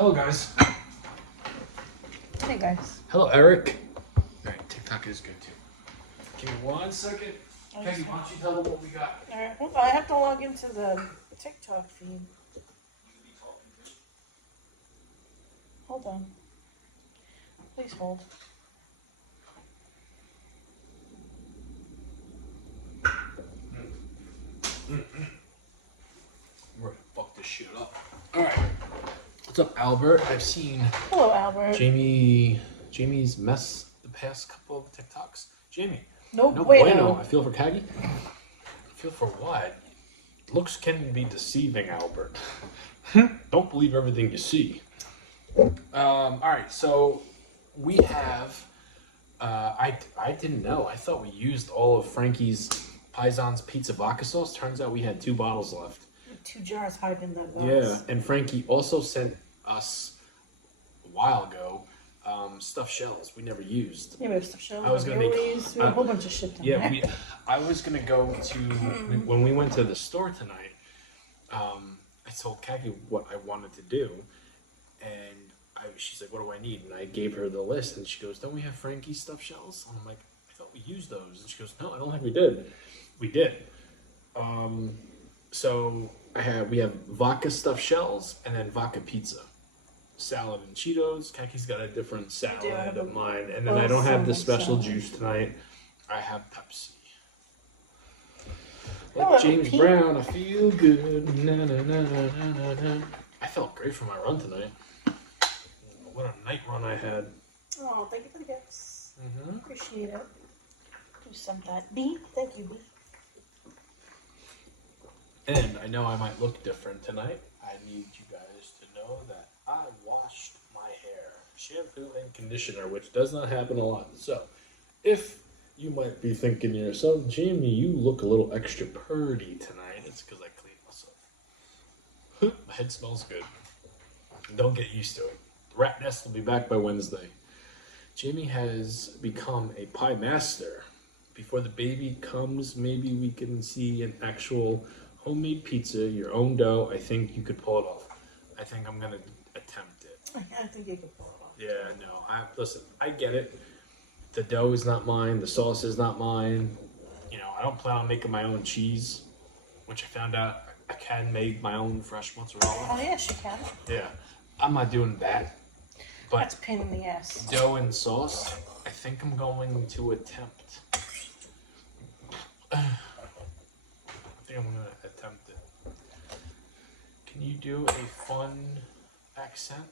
Hello, guys. Hey, guys. Hello, Eric. All right, TikTok is good too. Give me 1 second. Peggy, why don't you tell them what we got? All right. Well, I have to log into the TikTok feed. Hold on. Please hold. We're gonna fuck this shit up. All right. What's up, Albert? I've seen Hello, Albert. Jamie's mess the past couple of TikToks. Jamie. No bueno. bueno. I feel for Kagi. I feel for what? Looks can be deceiving, Albert. Don't believe everything you see. All right, so we have. I didn't know. I thought we used all of Frankie's Paisan's pizza vodka sauce. Turns out we had 2 bottles left. 2 jars hiding in that box. Yeah, and Frankie also sent us a while ago stuffed shells we never used. Yeah, we have stuffed shells. I was gonna make we have a whole bunch of shit down there. I was gonna go to when we went to the store tonight. I told Kaki what I wanted to do, and she's like, "What do I need?" And I gave her the list, and she goes, "Don't we have Frankie's stuffed shells?" And I'm like, "I thought we used those." And she goes, "No, I don't think we did." We did. So we have vodka stuffed shells and then vodka pizza, salad and Cheetos. Kaki's got a different salad of mine, and then I don't have the special juice tonight. I have Pepsi. Like James Brown, I feel good. Na, na, na, na, na, na. I felt great for my run tonight. What a night run I had. Oh, thank you for the gifts. Appreciate it. You sent that. B, thank you, B. And I know I might look different tonight. I need you guys to know that I washed my hair. Shampoo and conditioner, which does not happen a lot. So, if you might be thinking to yourself, Jamie, you look a little extra purdy tonight, it's because I cleaned myself. My head smells good. Don't get used to it. The rat nest will be back by Wednesday. Jamie has become a pie master. Before the baby comes, maybe we can see an actual homemade pizza, your own dough. I think you could pull it off. I think I'm going to attempt it. I think you could pull it off. Yeah, no. Listen, I get it. The dough is not mine. The sauce is not mine. You know, I don't plan on making my own cheese, which I found out I can make my own fresh mozzarella. Oh, yes, you can. Yeah. I'm not doing that. But that's a pain in the ass. Dough and sauce, I think I'm going to attempt. I think I'm going to attempt it. Can you do a fun accent?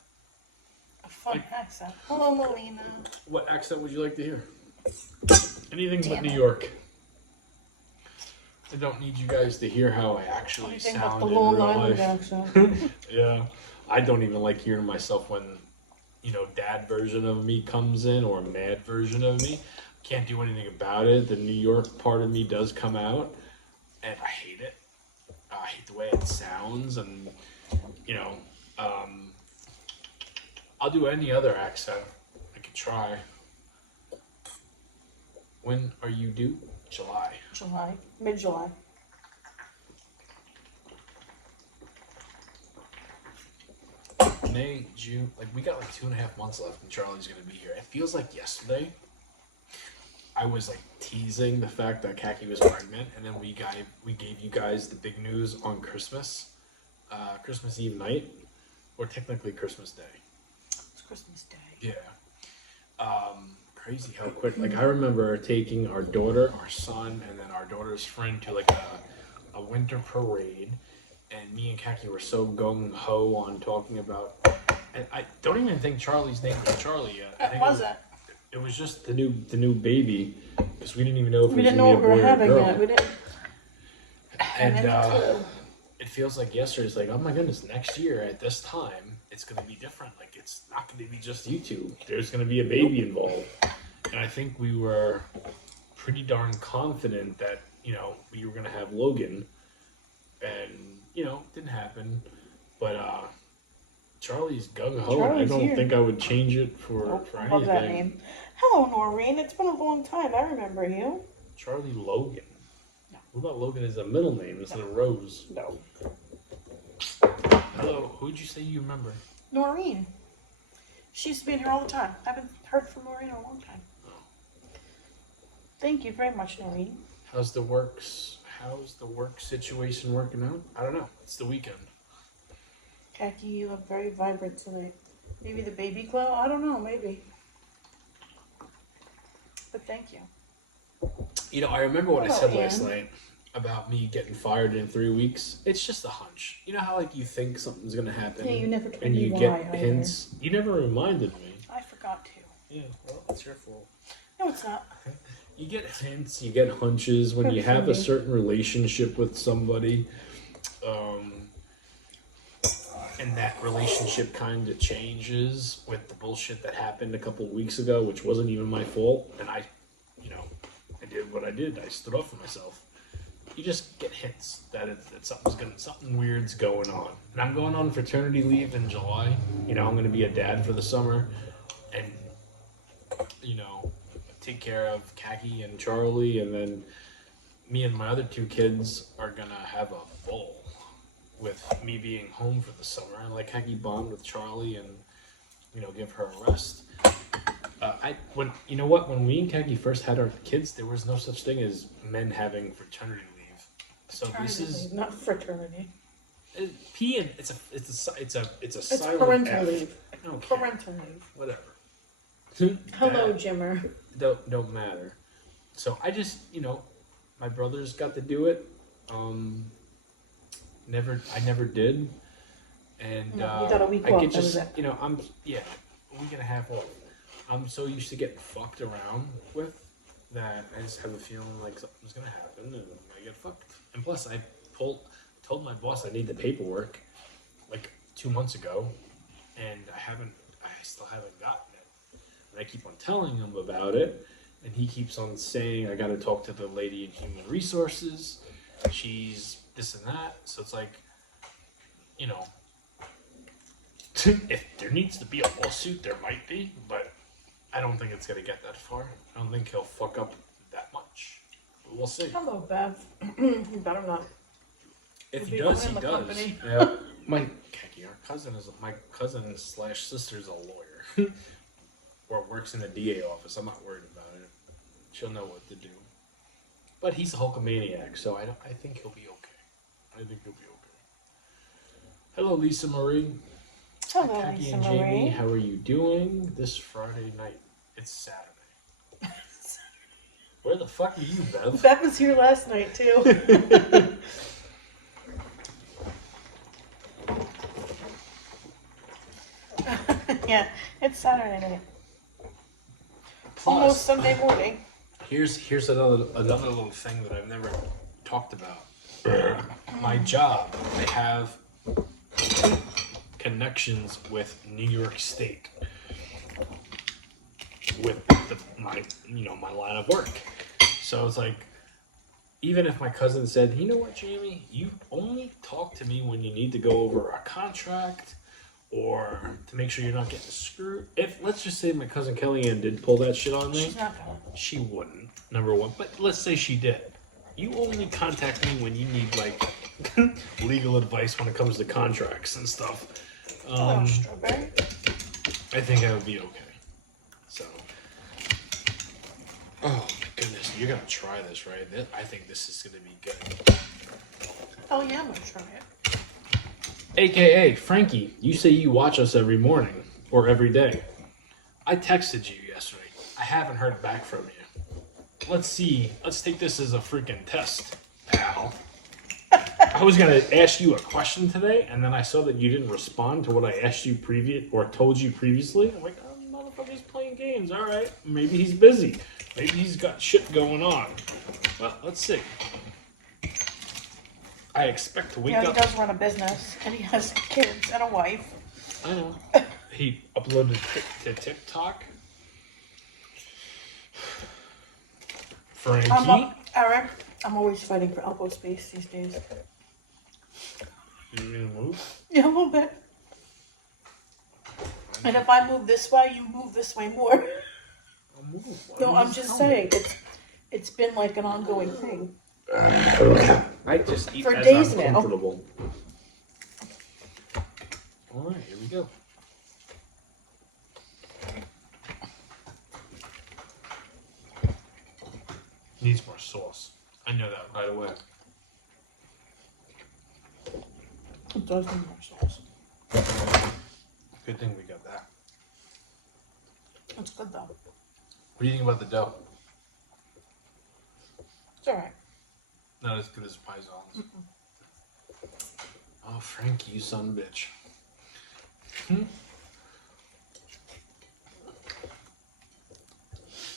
A fun accent. Hello, Melina. What accent would you like to hear? Anything but New York. I don't need you guys to hear how I actually sound in real life. Accent. Yeah. I don't even like hearing myself when, dad version of me comes in or mad version of me. Can't do anything about it. The New York part of me does come out, and I hate it. I hate the way it sounds, and I'll do any other accent. I could try. When are you due? July. Mid-July. May, June, we got 2.5 months left, and Charlie's gonna be here. It feels like yesterday. I was teasing the fact that Kaki was pregnant, and then we gave you guys the big news on Christmas Eve night, or technically Christmas Day. It's Christmas Day. Yeah. Crazy how quick. I remember taking our daughter, our son, and then our daughter's friend to a winter parade, and me and Kaki were so gung ho on talking about. And I don't even think Charlie's name was Charlie yet. I think it was just the new baby, because we didn't even know if we it was didn't know what we were having girl. yet. We didn't. And it feels like yesterday. It's oh my goodness, next year at this time it's going to be different. It's not going to be just you two. There's going to be a baby involved. And I think we were pretty darn confident that we were going to have Logan, and it didn't happen. But Charlie's gung ho. I don't think I would change it for anything. Love that name. Hello, Noreen. It's been a long time. I remember you. Charlie Logan. No. What about Logan as a middle name instead of Rose? No. Hello. Who'd you say you remember? Noreen. She used to be in here all the time. I haven't heard from Noreen in a long time. Thank you very much, Noreen. How's the work situation working out? I don't know. It's the weekend. Khaki, you look very vibrant tonight. Maybe the baby glow? I don't know, maybe. But thank you. You know, I remember what I Hello, said last Ann. night about me getting fired in 3 weeks. It's just a hunch. You know how like you think something's gonna happen, Yeah, you never told and me you why get either. hints. You never reminded me. I forgot to. Yeah, well, it's your fault. No, it's not. You get hints, you get hunches when you have a certain relationship with somebody, and that relationship kind of changes with the bullshit that happened a couple of weeks ago, which wasn't even my fault, and I did what I did. I stood up for myself. You just get hints that something weird's going on. And I'm going on fraternity leave in July. You know, I'm going to be a dad for the summer, and take care of Khaki and Charlie, and then me and my other 2 kids are gonna have a ball with me being home for the summer, and like Khaki bond with Charlie and give her a rest. When we and Khaki first had our kids, there was no such thing as men having fraternity leave. So this is not fraternity. It's a It's silent parental F. leave. I don't care. Parental leave. Whatever. Hello, That Jimmer. don't matter. So I just my brothers got to do it. I never did, and No, you got a week I off, could that was just it. a week and a half off. I'm so used to getting fucked around with that I just have a feeling like something's gonna happen and I'm gonna get fucked. And plus, I told my boss I need the paperwork like 2 months ago, and I still haven't gotten it. And I keep on telling him about it, and he keeps on saying I got to talk to the lady in human resources. She's this and that. So it's like, if there needs to be a lawsuit, there might be, but I don't think it's gonna get that far. I don't think he'll fuck up that much. But we'll see. Hello, Bev. You better not. If You'll he be does, he owning the does. company. My cousin slash sister's a lawyer, or works in the DA office. I'm not worried about it. She'll know what to do. But he's a Hulkamaniac, so I think he'll be okay. Hello, Lisa Marie. Hello, Khaki Lisa and Jamie, Marie. how are you doing this Friday night? It's Saturday. Where the fuck are you, Bev? Bev was here last night, too. Yeah, it's Saturday night. Almost Sunday morning. Here's another little thing that I've never talked about. My job, I have connections with New York State with my line of work. So it's like, even if my cousin said, you know what, Jamie, you only talk to me when you need to go over a contract or to make sure you're not getting screwed. If let's just say my cousin Kellyanne did pull that shit on me, She's not going. she wouldn't. Number one, but let's say she did. You only contact me when you need like legal advice when it comes to contracts and stuff. Hello, Strawberry. I think I would be okay. So, oh my goodness, you're gonna try this, right? I think this is gonna be good. Oh yeah, I'm gonna try it. AKA Frankie, you say you watch us every morning or every day. I texted you yesterday. I haven't heard back from you. Let's see. Let's take this as a freaking test, pal. I was gonna ask you a question today, and then I saw that you didn't respond to what I asked you told you previously. I'm like, oh, motherfucker's playing games. All right, maybe he's busy. Maybe he's got shit going on. Well, let's see. I expect to wake up. Yeah, he does run a business, and he has kids and a wife. I know. He uploaded to TikTok. Frankie. Eric, I'm always fighting for elbow space these days. You need to move? Yeah, a little bit. And if I move this way, you move this way more. I'll move. No, I'm just saying, it's been like an ongoing thing. I just eat For as days I'm now. comfortable. All right, here we go. Needs more sauce. I know that right away. It does need more sauce. Good thing we got that. It's good though. What do you think about the dough? It's alright. Not as good as Paisan's. Oh, Frankie, you son of a bitch.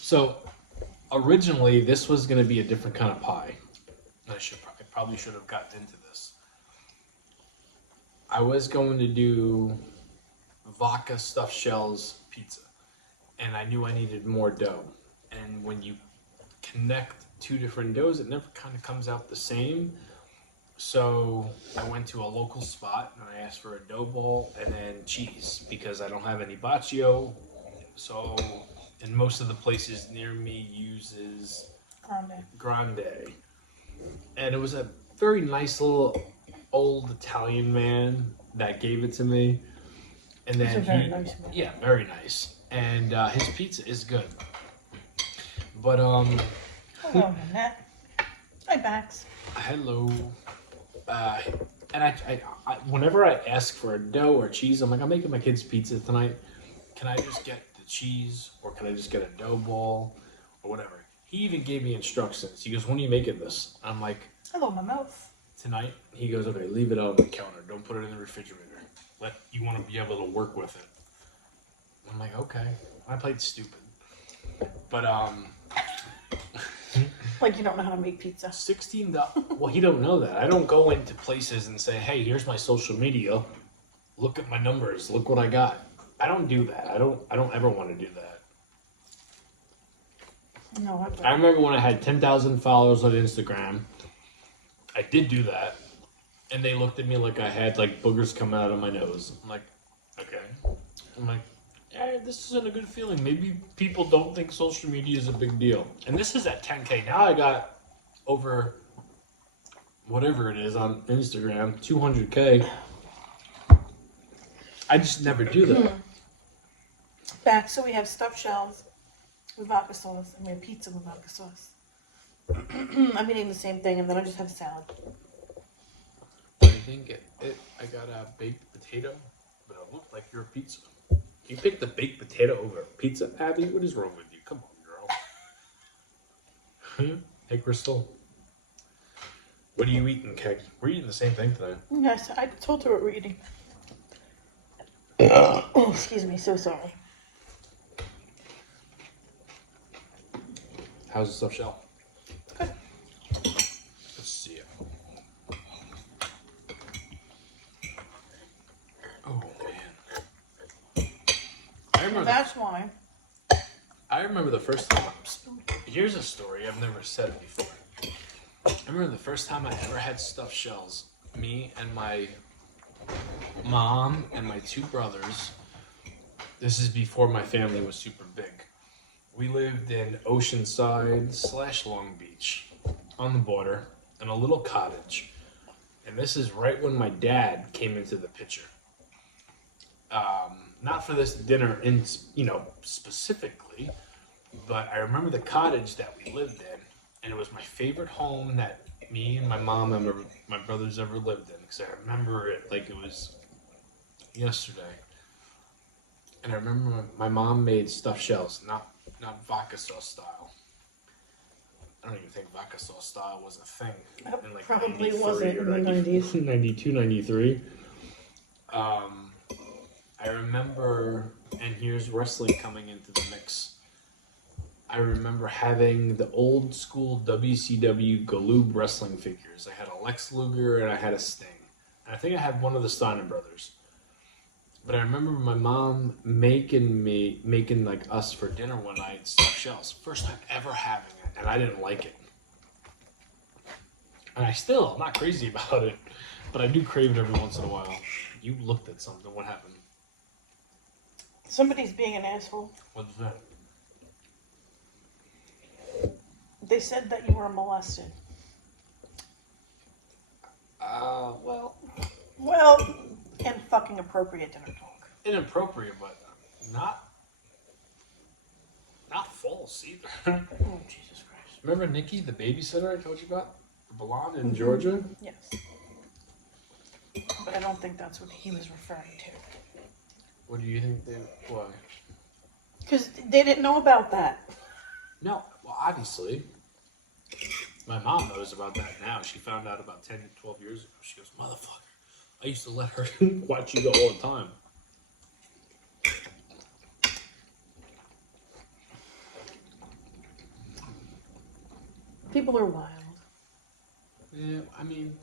So, originally, this was going to be a different kind of pie. I probably should have gotten into this. I was going to do vodka stuffed shells pizza, and I knew I needed more dough. And when you connect two different doughs, it never kind of comes out the same. So I went to a local spot and I asked for a dough ball and then cheese because I don't have any baccio. So, and most of the places near me uses Grande. And it was a very nice little old Italian man that gave it to me. And then He's a very nice man. Yeah, very nice. And his pizza is good. But hello, Nanette. Hi, Bax. hello. And I, whenever I ask for a dough or cheese, I'm like, I'm making my kids pizza tonight. Can I just get the cheese, or can I just get a dough ball, or whatever? He even gave me instructions. He goes, when are you making this? I'm like, Hello, my mouth. tonight. He goes, okay, leave it on the counter. Don't put it in the refrigerator. You want to be able to work with it. I'm like, okay. I played stupid, but Like you don't know how to make pizza. $16. Well, he don't know that. I don't go into places and say, hey, here's my social media. Look at my numbers. Look what I got. I don't do that. I don't ever want to do that. No, I remember when I had 10,000 followers on Instagram. I did do that. And they looked at me like I had like boogers coming out of my nose. I'm like, okay. I'm like, this isn't a good feeling. Maybe people don't think social media is a big deal. And this is at 10K. Now I got over whatever it is on Instagram, 200K. I just never do that. Back, so we have stuffed shells with vodka sauce, and we have pizza with vodka sauce. I'm eating the same thing, and then I just have salad. I think I got a baked potato, but it looked like your pizza. You picked the baked potato over pizza, Abby? What is wrong with you? Come on, girl. Hey, Crystal. What are you eating, Keg? We're eating the same thing today. Yes, I told her what we're eating. Oh, excuse me, so sorry. How's the stuffed shell? Good. Let's see it. Oh, man. Well, that's why. I remember the first time. Here's a story I've never said before. I remember the first time I ever had stuffed shells. Me and my mom and my two brothers. This is before my family was super big. We lived in Oceanside / Long Beach on the border in a little cottage. And this is right when my dad came into the picture. Not for this dinner specifically, but I remember the cottage that we lived in, and it was my favorite home that me and my mom and my brothers ever lived in, because I remember it like it was yesterday. And I remember my mom made stuffed shells, not vodka sauce style. I don't even think vodka sauce style was a thing. In like Probably wasn't in the 90s. 92, 93. I remember, and here's wrestling coming into the mix. I remember having the old school WCW Galoob wrestling figures. I had a Lex Luger and I had a Sting. And I think I had one of the Steiner brothers. But I remember my mom making like us for dinner one night, stuffed shells. First time ever having it, and I didn't like it. And I'm not crazy about it, but I do crave it every once in a while. You looked at something. What happened? Somebody's being an asshole. What's that? They said that you were molested. Well, and fucking appropriate dinner talk. inappropriate, but not false either. Oh, Jesus Christ. Remember Nikki, the babysitter I told you about? The blonde in Georgia? Yes. But I don't think that's what he was referring to. What do you think they... Why? Because they didn't know about that. No, well, obviously. My mom knows about that now. She found out about 10, 12 years ago. She goes, motherfucker, I used to let her watch you go all the time. People are wild. Yeah, I mean...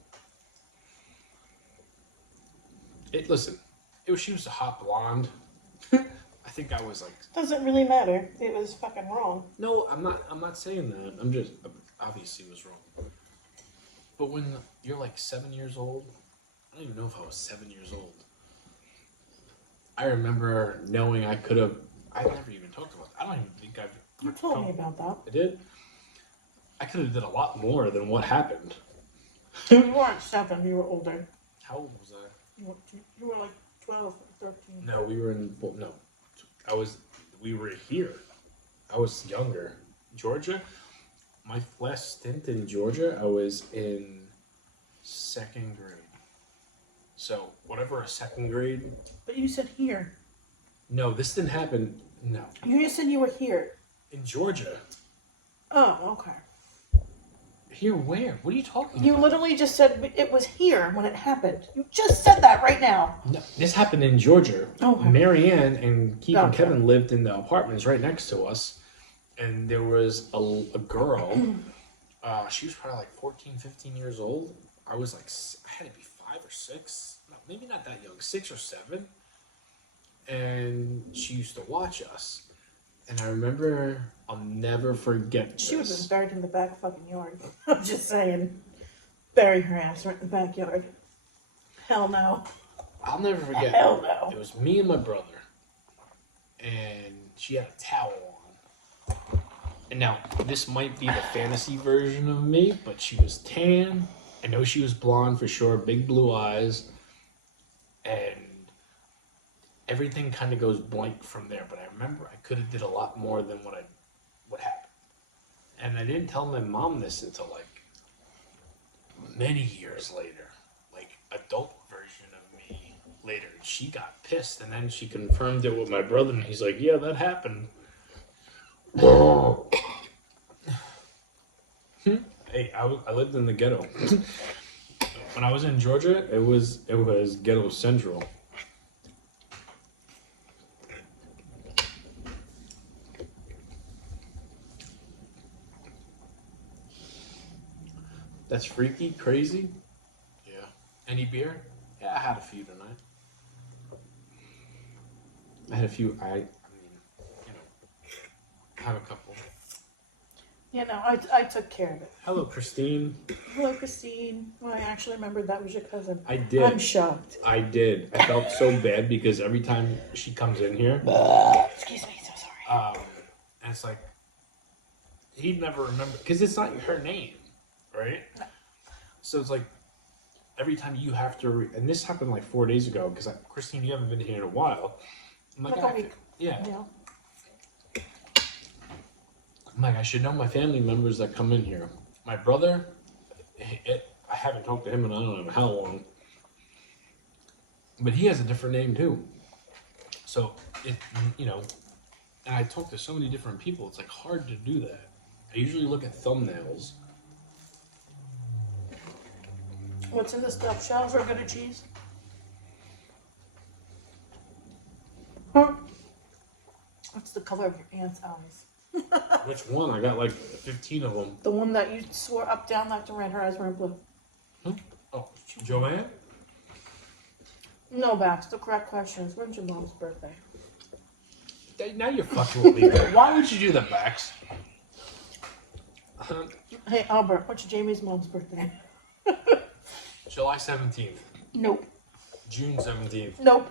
she was a hot blonde. I think I was like... Doesn't really matter. It was fucking wrong. No, I'm not saying that. I'm just... Obviously it was wrong. But when you're like 7 years old... I don't even know if I was 7 years old. I remember knowing I could have... I never even talked about that. I don't even think I've... You told me about that. I did? I could have did a lot more than what happened. You weren't 7. You were older. How old was I? You were like 12 or 13. No, we were in... Well, no. We were here. I was younger. Georgia? My last stint in Georgia, I was in 2nd grade. So, whatever a 2nd grade... But you said here. No, this didn't happen... No. You just said you were here. In Georgia. Oh, okay. Here where? What are you talking You about? literally just said it was here when it happened. You just said that right now. No, this happened in Georgia. Oh. Marianne and Keith and Okay. Kevin lived in the apartments right next to us. And there was a girl. She was probably like 14, 15 years old. I was like, I had to be 5 or 6. No, maybe not that young. 6 or 7. And she used to watch us. And I remember, I'll never forget this. She would have been buried in the back fucking yard. I'm just saying. Bury her ass right in the backyard. Hell no. I'll never forget. Hell no. It was me and my brother. And she had a towel on. And now, this might be the fantasy version of me, but she was tan. I know she was blonde for sure, big blue eyes. And everything kind of goes blank from there. But I remember I could have did a lot more than what happened. And I didn't tell my mom this until like many years later. Like adult version of me later. She got pissed and then she confirmed it with my brother and he's like, yeah, that happened. Hey, I lived in the ghetto. When I was in Georgia, it was ghetto central. That's freaky, crazy. Yeah. Any beer? Yeah, I had a few tonight. I had a few. I mean, you know, have a couple. You know, I took care of it. Hello, Christine. Hello, Christine. Well, I actually remembered that was your cousin. I did. I'm shocked. I did. I felt so bad because every time she comes in here, Excuse me, so sorry. and it's like he'd never remember because it's not her name, right? No. So it's like every time you have to, and this happened like 4 days ago because Christine, you haven't been here in a while. I'm like, Like a week. Yeah. Yeah. I'm like, I should know my family members that come in here. My brother, I haven't talked to him in I don't know how long. But he has a different name too. So, you know, and I talk to so many different people, it's like hard to do that. I usually look at thumbnails. What's in the stuffed shells or Gouda cheese? Huh? What's the color of your aunt's eyes? Which one? I got like 15 of them. The one that you swore up, down, left, and right, her eyes weren't blue. Oh, Joanne? No, Bax. The correct question is, when's your mom's birthday? Now you're fucking with me. Why would you do that, Bax? Hey, Albert, what's Jamie's mom's birthday? July 17th. Nope. June 17th. Nope.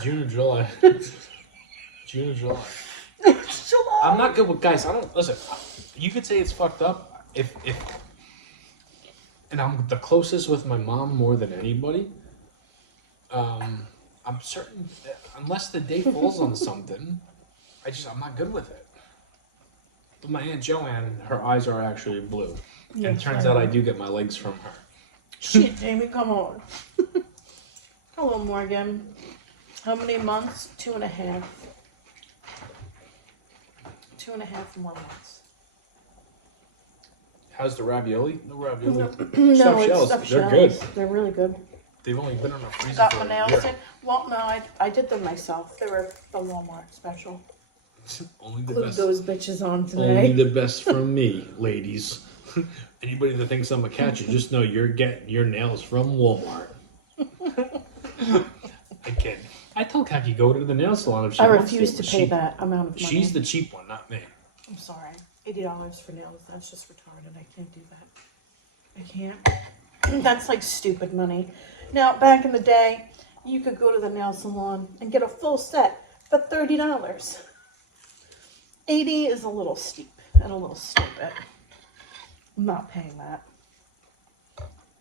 June or July. June or July. July. I'm not good with guys. I don't listen. You could say it's fucked up if and I'm the closest with my mom more than anybody. I'm certain unless the day falls on something, I'm not good with it. But my Aunt Joanne, her eyes are actually blue. Yeah, and it turns out I do get my legs from her. Shit, Jamie, come on. Hello, Morgan. How many months? 2.5. 2.5 more months. How's the ravioli? No ravioli. No, Stuffed it's shells. stuffed They're shells. good. They're really good. They've only been on a freezer Got for my a nails year. in. Well, no, I did them myself. They were the Walmart special. Only the Glued best. those bitches on Only today. the best from me, ladies. Anybody that thinks I'm a catcher, just know you're getting your nails from Walmart. I kid. I told Kaki go to the nail salon if she I wants refuse to but pay that amount of money. She's the cheap one, not me. I'm sorry. $80 for nails. That's just retarded. I can't do that. I can't. That's like stupid money. Now, back in the day, you could go to the nail salon and get a full set for $30. $80 is a little steep and a little stupid. I'm not paying that.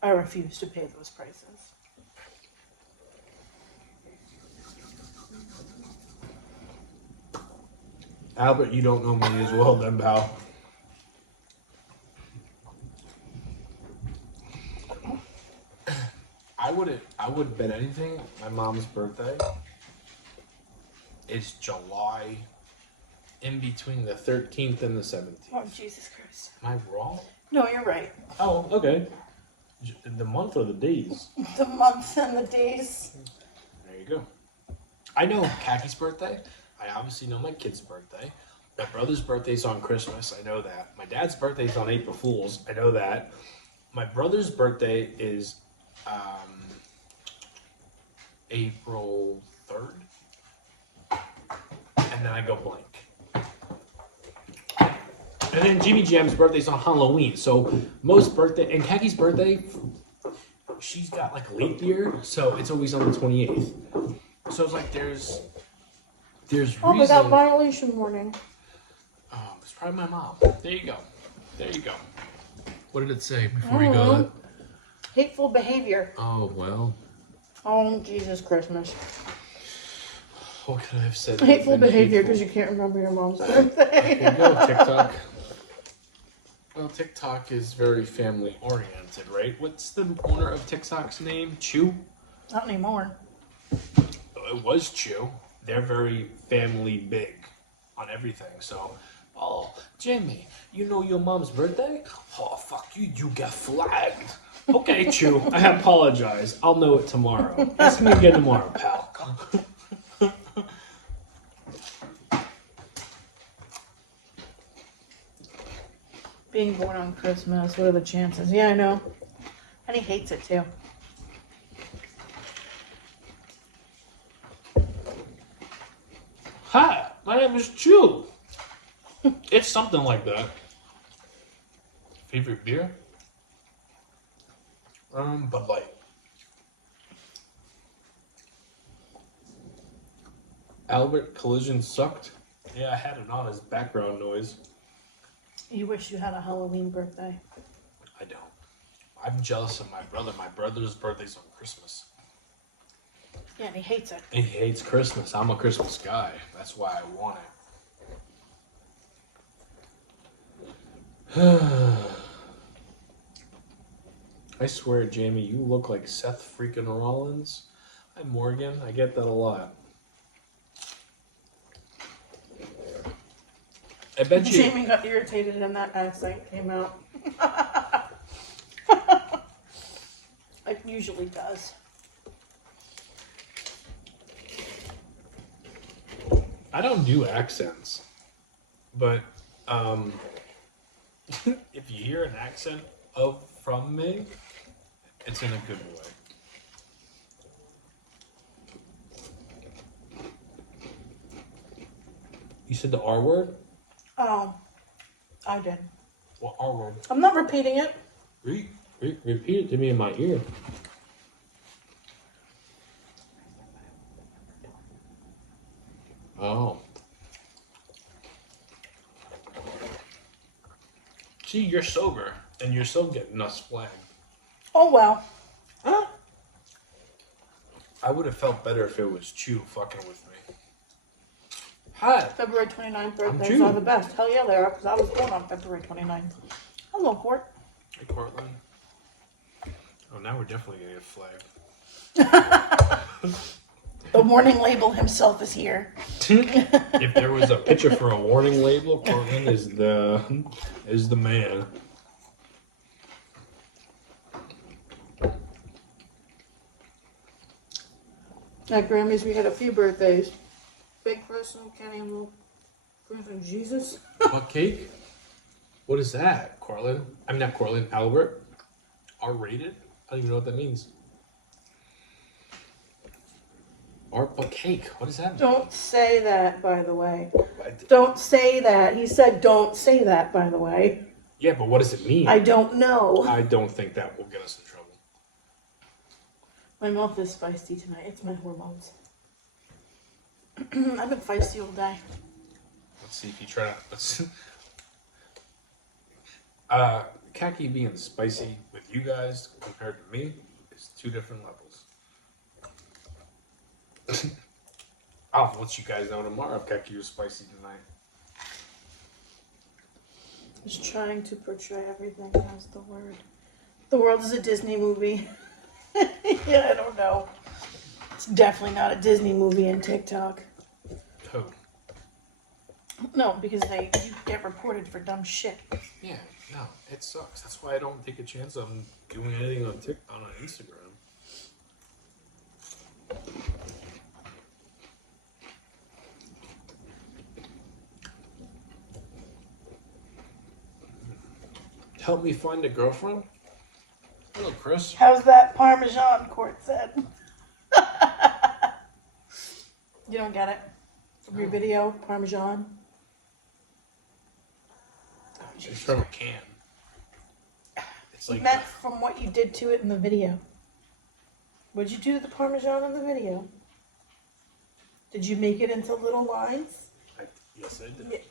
I refuse to pay those prices. Albert, you don't know me as well, then, pal. I would bet anything my mom's birthday is July in between the 13th and the 17th. Oh, Jesus Christ. Am I wrong? No, you're right. Oh, okay. The month or the days? The months and the days. There you go. I know Kaki's birthday. I obviously know my kid's birthday. My brother's birthday's on Christmas. I know that. My dad's birthday's on April Fool's. I know that. My brother's birthday is April 3rd. And then I go blank. And then Jimmy Jam's birthday's on Halloween. So most birthday, and Kaki's birthday, she's got like a leap year. So it's always on the 28th. So it's like there's Oh, reason. without violation warning. Oh, it's probably my mom. There you go. There you go. What did it say before you go? Hateful behavior. Oh, well. Oh, Jesus Christmas. What could I have said? Hateful behavior because you can't remember your mom's birthday. There you go, TikTok. Well, TikTok is very family oriented, right? What's the owner of TikTok's name? Chew? Not anymore. It was Chew. They're very family big on everything. So, oh, Jimmy, you know your mom's birthday? Oh, fuck you, you get flagged. Okay, Chew, I apologize. I'll know it tomorrow. Ask me again tomorrow, pal. Being born on Christmas, what are the chances? Yeah, I know. And he hates it too. Hi, my name is Chew. It's something like that. Favorite beer? Bud Light. Albert, collision sucked. Yeah, I had it on as background noise. You wish you had a Halloween birthday. I don't. I'm jealous of my brother. My brother's birthday's on Christmas. Yeah, and he hates it. And he hates Christmas. I'm a Christmas guy. That's why I want it. I swear, Jamie, you look like Seth freaking Rollins. Hi, Morgan. I get that a lot. I bet you. Jamie got irritated and that accent came out. It usually does. I don't do accents, but if you hear an accent from me, it's in a good way. You said the R word? Oh, I did. What R word? I'm not repeating it. Repeat it to me in my ear. Oh. See, you're sober, and you're still getting us flagged. Oh well. Huh? I would have felt better if it was Chew fucking with me. Hi. February 29th birthdays June. are the best. Hell yeah, they are, because I was born on February 29th. Hello, Court. Hey, Cortland. Oh, now we're definitely going to get flagged. The warning label himself is here. If there was a picture for a warning label, Cortland is the man. At Grammys, we had a few birthdays. Big person, Kenny, and little grandson Jesus. What cake? What is that, Cortland? I mean, not Cortland, Albert. R-rated? I don't even know what that means. What cake? What does that mean? Don't say that, by the way. Don't say that. He said don't say that, by the way. Yeah, but what does it mean? I don't know. I don't think that will get us in trouble. My mouth is feisty tonight. It's my hormones. I've been feisty all day. Let's see if you try to... Let's... Khaki being spicy with you guys compared to me is 2 different levels. I'll let you guys know tomorrow if Khaki was spicy tonight. Just trying to portray everything as the word. The world is a Disney movie. Yeah, I don't know. It's definitely not a Disney movie in TikTok. Who? No, because you get reported for dumb shit. Yeah, no, it sucks. That's why I don't take a chance on doing anything on Instagram. Help me find a girlfriend? Hello, Chris. How's that Parmesan, Court said? You don't get it? From your video, Parmesan? Oh, It's from a can. It's He like meant from what you did to it in the video. What'd you do to the Parmesan in the video? Did you make it into little lines? Yes, I did. Yeah.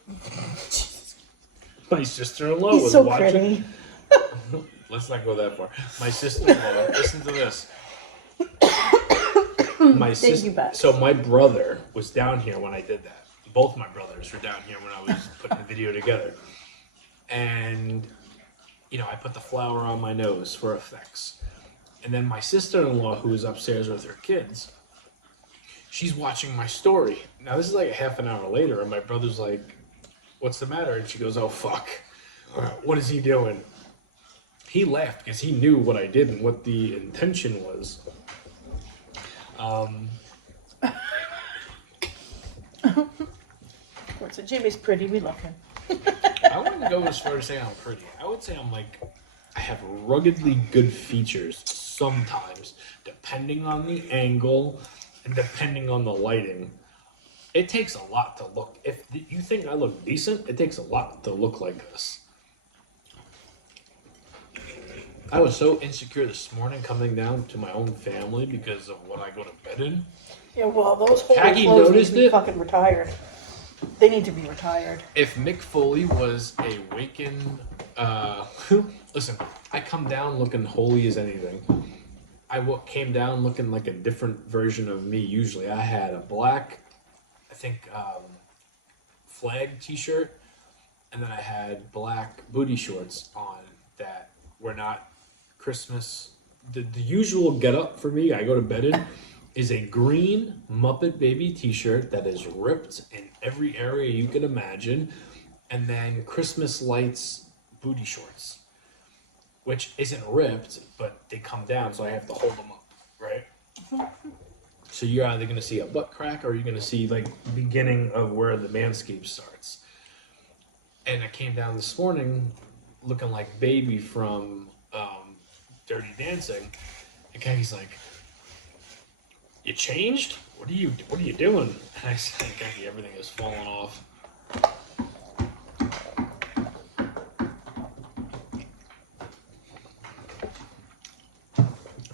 My sister-in-law He's was so watching. pretty. Let's not go that far. My sister-in-law, listen to this. So my brother was down here when I did that. Both my brothers were down here when I was putting the video together. And, I put the flour on my nose for effects. And then my sister-in-law, who was upstairs with her kids, she's watching my story. Now, this is like a half an hour later, and my brother's like, "What's the matter?" And she goes, "Oh, fuck. What is he doing?" He laughed because he knew what I did and what the intention was. So Jimmy's pretty. We love him. I wouldn't go as far as saying I'm pretty. I would say I have ruggedly good features sometimes, depending on the angle and depending on the lighting. It takes a lot to look. If you think I look decent, it takes a lot to look like this. I was so insecure this morning coming down to my own family because of what I go to bed in. Yeah, well, those whole Khaki clothes need noticed to be it. fucking retired. They need to be retired. If Mick Foley was a Waken, listen, I come down looking holy as anything. I came down looking like a different version of me. Usually, I had a black, flag T-shirt, and then I had black booty shorts on that were not Christmas. The usual get-up for me, I go to bed in, is a green Muppet Baby T-shirt that is ripped in every area you can imagine, and then Christmas lights booty shorts, which isn't ripped, but they come down, so I have to hold them up, right? So you're either going to see a butt crack or you're going to see like the beginning of where the manscape starts. And I came down this morning looking like Baby from Dirty Dancing, and Kaki's like, "You changed? What are you doing?" And I said, "Kaki, everything is falling off."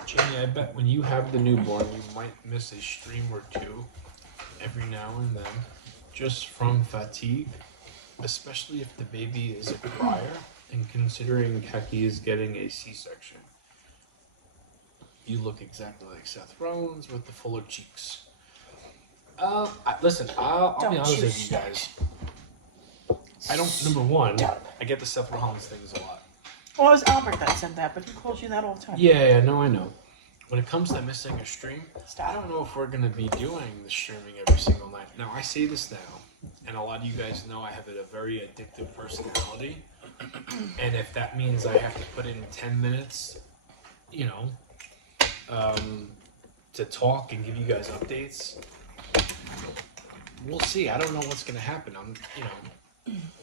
Jamie, I bet when you have the newborn, you might miss a stream or two every now and then, just from fatigue, especially if the baby is a crier, and considering Kaki is getting a C-section. You look exactly like Seth Rollins with the fuller cheeks. Listen, I'll be Don't honest you with you guys. I don't. Number one, I get the Seth Rollins things a lot. Well, it was Albert that said that, but he calls you that all the time. Yeah, no, I know. When it comes to missing a stream, Stop. I don't know if we're gonna be doing the streaming every single night. Now, I say this now, and a lot of you guys know I have a very addictive personality, and if that means I have to put in 10 minutes, you know, to talk and give you guys updates, we'll see. I don't know what's gonna happen.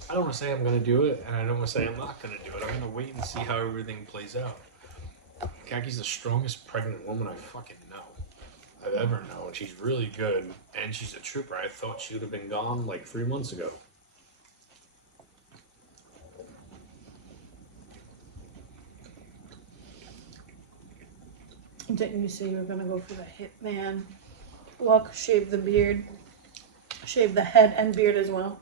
I don't want to say I'm going to do it, and I don't want to say I'm not going to do it. I'm going to wait and see how everything plays out. Kaki's the strongest pregnant woman I fucking know. I've ever known. She's really good, and she's a trooper. I thought she would have been gone like 3 months ago. Didn't you say you were going to go for the hitman look, shave the beard, shave the head and beard as well?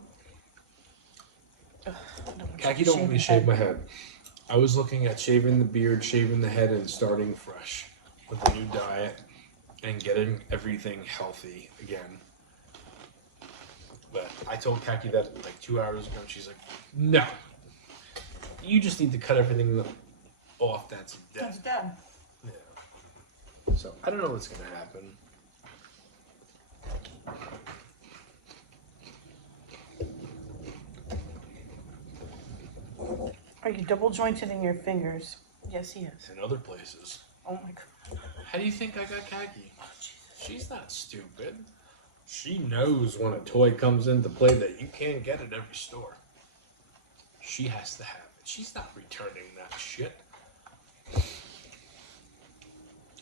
Kaki don't want me to shave my head. I was looking at shaving the beard, shaving the head, and starting fresh with a new diet and getting everything healthy again. But I told Kaki that like 2 hours ago, and she's like, no. You just need to cut everything off that's dead. That's dead. Yeah. So I don't know what's going to happen. Are you double jointed in your fingers? Yes, he is. In other places. Oh my god. How do you think I got Kaki? She's not stupid. She knows when a toy comes into play that you can't get at every store. She has to have it. She's not returning that shit.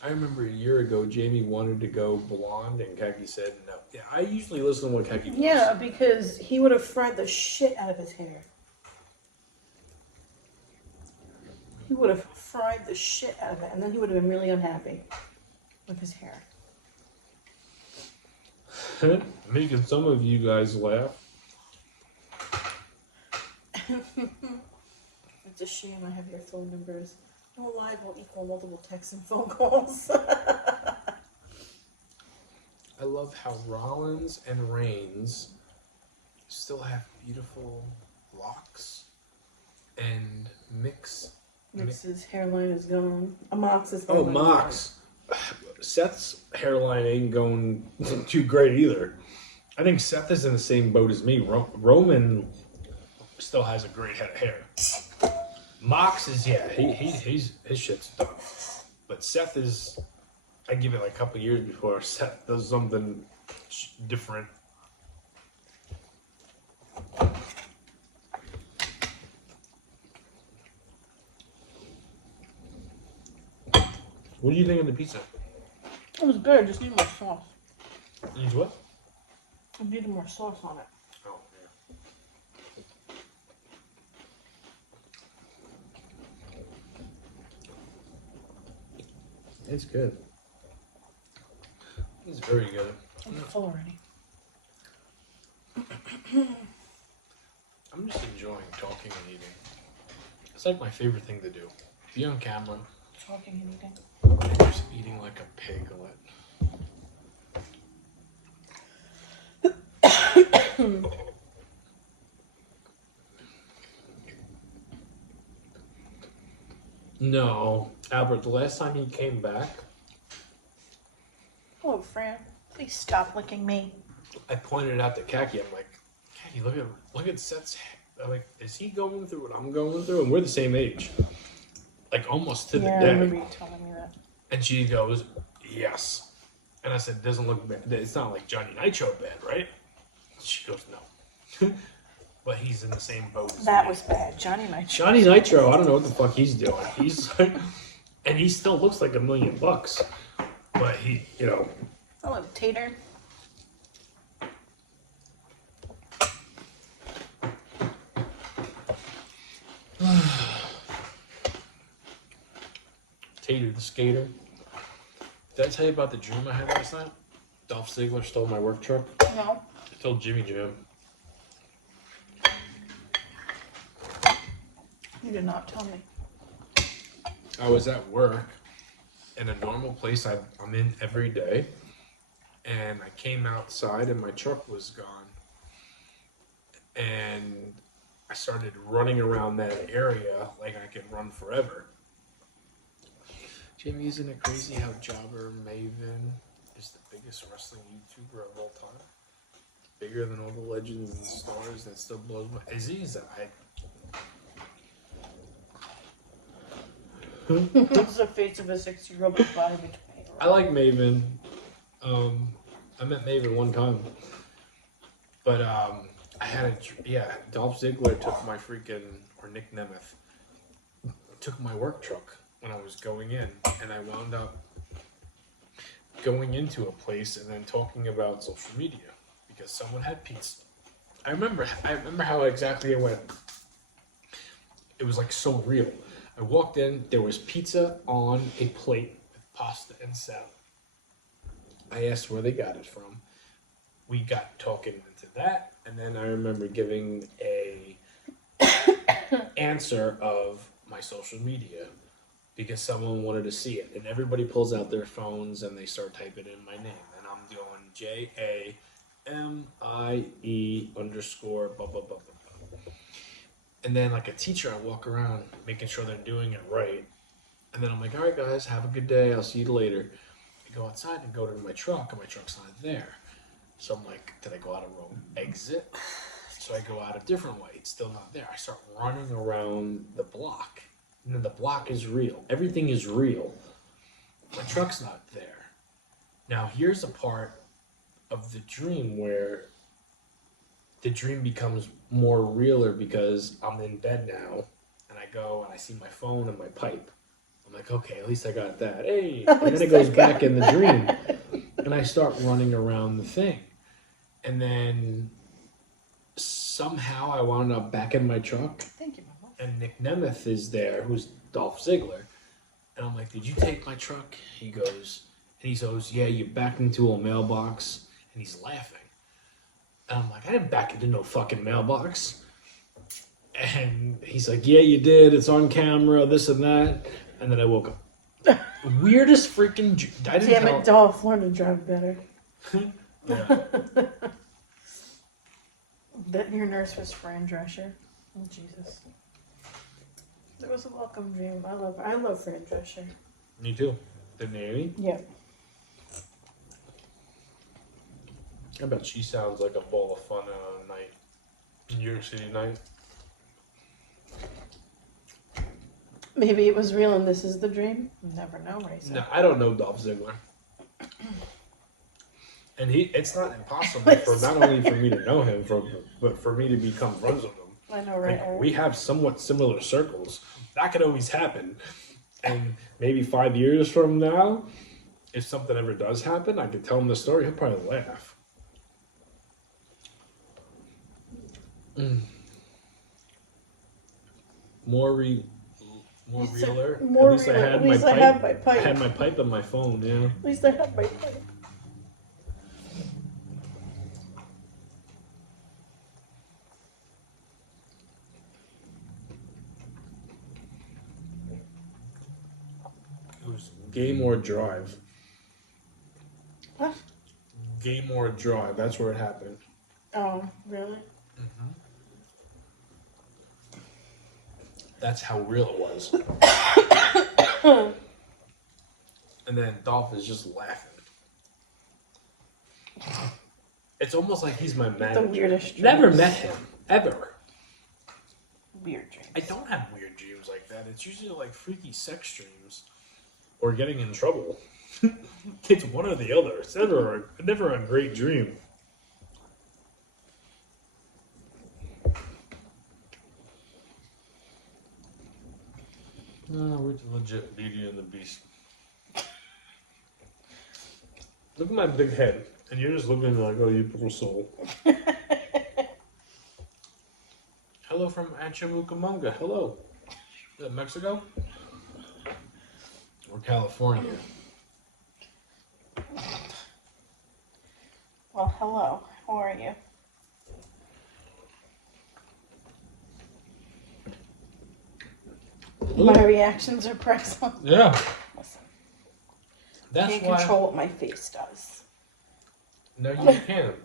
I remember a year ago, Jamie wanted to go blonde, and Kaki said no. Yeah, I usually listen to what Kaki does. Yeah, because he would have fried the shit out of his hair. He would have fried the shit out of it, and then he would have been really unhappy with his hair. Making some of you guys laugh. It's a shame I have your phone numbers. No live will equal multiple texts and phone calls. I love how Rollins and Reigns still have beautiful locks, and Mix's hairline is gone. Mox's Oh, hairline Mox. Seth's hairline ain't going too great either. I think Seth is in the same boat as me. Roman still has a great head of hair. Mox is, yeah, his shit's done. But Seth is, I give it like a couple years before Seth does something different. What do you think of the pizza? It was good. I just need more sauce. Needs what? I needed more sauce on it. Oh, yeah. It's good. It's very good. I'm full already. I'm just enjoying talking and eating. It's like my favorite thing to do. Be on camera. Talking and eating. And just eating like a piglet. No, Albert, the last time he came back, Hello, Fran. Please stop licking me. I pointed out to Kaki. I'm like, Kaki, look at Seth's hair. I'm like, is he going through what I'm going through? And we're the same age. Like, almost to the Yeah, I day. remember you telling me that. And she goes, yes. And I said, it doesn't look bad. It's not like Johnny Nitro bad, right? She goes, no. But he's in the same boat as That me. was bad. Johnny Nitro. Johnny Nitro, I don't know what the fuck he's doing. He's like, and he still looks like $1 million. But he, you know. Hello, Tater. Tater the skater. Did I tell you about the dream I had last night? Dolph Ziggler stole my work truck. No. I told Jimmy Jim. You did not tell me. I was at work in a normal place I'm in every day, and I came outside and my truck was gone. And I started running around that area like I could run forever. Jamie, isn't it crazy how Jobber Maven is the biggest wrestling YouTuber of all time? Bigger than all the legends and stars. That still blows my... Aziz, It's the face of a 6-year-old with body between. I like Maven. I met Maven one time. But, I had Dolph Ziggler took my freaking... Or Nick Nemeth. Took my work truck when I was going in. And I wound up going into a place and then talking about social media. Because someone had pizza. I remember how exactly it went. It was like so real. I walked in, there was pizza on a plate with pasta and salad. I asked where they got it from. We got talking into that, and then I remember giving a answer of my social media because someone wanted to see it. And everybody pulls out their phones and they start typing in my name. And I'm doing JAMIE _ blah, blah, blah, blah. And then like a teacher, I walk around making sure they're doing it right. And then I'm like, all right, guys, have a good day. I'll see you later. I go outside and go to my truck, and my truck's not there. So I'm like, did I go out a wrong exit? So I go out a different way. It's still not there. I start running around the block. And then the block is real. Everything is real. My truck's not there. Now, here's a part of the dream where the dream becomes more realer because I'm in bed now and I go and I see my phone and my pipe. I'm like, okay, at least I got that. Hey, and then it goes back in the dream and I start running around the thing. And then somehow I wound up back in my truck. Thank you, Mama. And Nick Nemeth is there, who's Dolph Ziggler. And I'm like, did you take my truck? He goes, yeah, you backed into a mailbox. And he's laughing. And I'm like, I didn't back into no fucking mailbox. And he's like, yeah, you did. It's on camera, this and that. And then I woke up. Weirdest freaking... Damn it, Dolph. Learn to drive better. Yeah. That your nurse was Fran Drescher. Oh, Jesus. It was a welcome dream. I love Fran Drescher. Me too. The nanny? Yeah. I bet she sounds like a ball of fun on a night. New York City night. Maybe it was real and this is the dream. You never know, Raisa. No, I don't know Dolph Ziggler. And it's not impossible for not only for me to know him, but for me to become friends with him. I know, right? Like, we have somewhat similar circles. That could always happen. And maybe 5 years from now, if something ever does happen, I could tell him the story. He'll probably laugh. More realer. More At least realer. I had At my least pipe. I have my pipe. I had my pipe on my phone, yeah. At least I have my pipe. It was Game or Drive. What? Game or Drive. That's where it happened. Oh, really? Mm-hmm. That's how real it was. And then Dolph is just laughing. It's almost like he's my manager. The weirdest dreams. Never met him. Ever. Weird dreams. I don't have weird dreams like that. It's usually like freaky sex dreams. Or getting in trouble. It's one or the other. It's never a great dream. No, we're legit Beauty and the Beast. Look at my big head. And you're just looking like, oh, you poor soul. Hello from Anchamucamunga. Hello. Is that Mexico? Or California? Well, hello. How are you? My reactions are priceless. Yeah. Listen, That's can't why. control what my face does. No, you can't.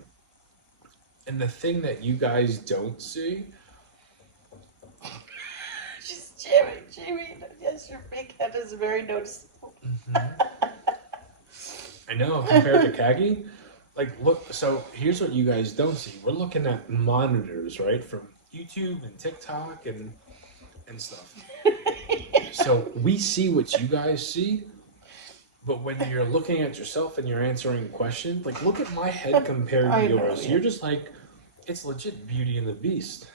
And the thing that you guys don't see, Just Jimmy. Yes, your big head is very noticeable. I know, compared to khaki, like, look, so here's what you guys don't see. We're looking at monitors, right, from YouTube and TikTok and stuff. So we see what you guys see, but when you're looking at yourself and you're answering questions, like, look at my head compared to I know, yours. yeah. You're just like, it's legit Beauty and the Beast.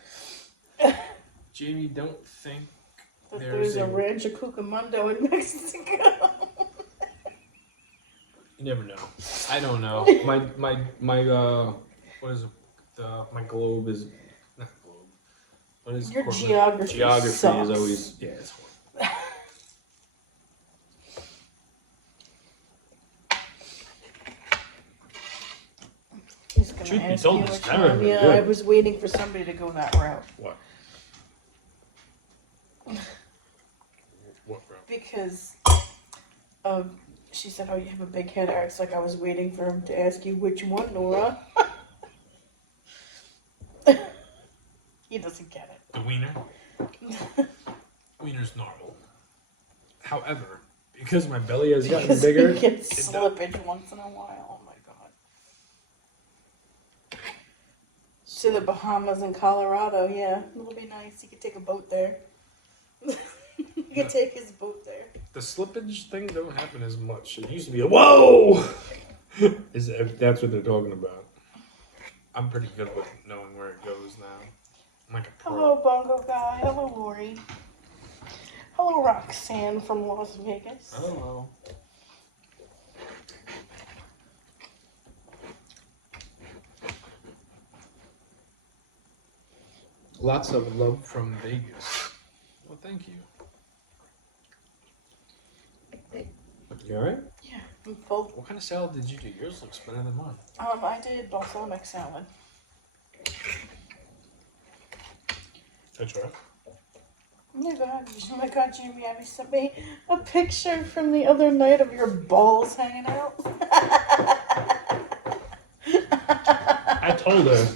Jamie, don't think But there's there's a Rancho Cucamonda in Mexico. You never know. I don't know. My what is it? My globe is not globe. What is Your corporate- geography Geography sucks. is always it's horrible. He's gonna Truth be ask told, you it's which never one. been Yeah, good. I was waiting for somebody to go that route What? What, bro? because she said, "Oh, you have a big head." I was like, I was waiting for him to ask you which one, Nora. He doesn't get it. The wiener. Wiener's normal. However, because my belly has gotten Because bigger, he gets it does- slippage once in a while. Oh my god. To the Bahamas and Colorado, yeah. It'll be nice. You could take a boat there. You could take his boat there. the slippage thing don't happen as much. It used to be a whoa. Is if that's what they're talking about. I'm pretty good with knowing where it goes now. I'm like a pro. Hello, Bongo Guy. Hello, Lori. Hello, Roxanne from Las Vegas. Hello. Lots of love from Vegas. Well, thank you. You alright? Yeah, I'm full. What kind of salad did you do? Yours looks better than mine. I did balsamic salad. That's right. Oh my god, Jamie, Abby sent me a picture from the other night of your balls hanging out. I told her.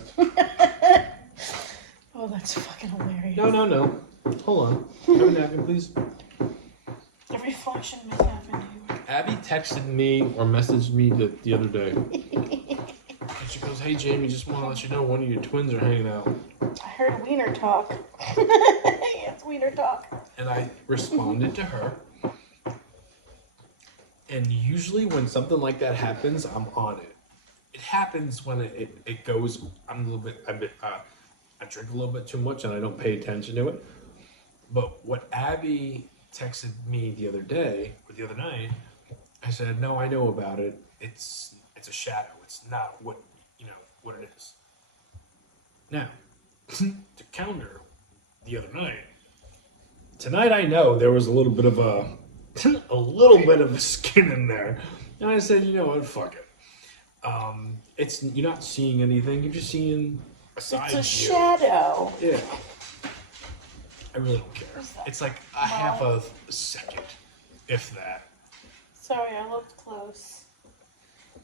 Oh, that's fucking hilarious. No. Hold on. Have a napkin, please. The reflection must happen to you. Abby texted me or messaged me the other day. And she goes, "Hey, Jamie, just want to let you know one of your twins are hanging out." I heard wiener talk. It's wiener talk. And I responded to her. And usually when something like that happens, I'm on it. It happens when it goes, I drink a little bit too much and I don't pay attention to it. But what Abby texted me the other day, or the other night, I said, "No, I know about it. It's a shadow. It's not what it is." Now, to counter the other night, tonight I know there was a little bit of a skin in there, and I said, "You know what? Fuck it. You're not seeing anything. You're just seeing a side It's a view." shadow. Yeah. I really don't care. What's that? It's like a half of a second, if that. Sorry, I looked close.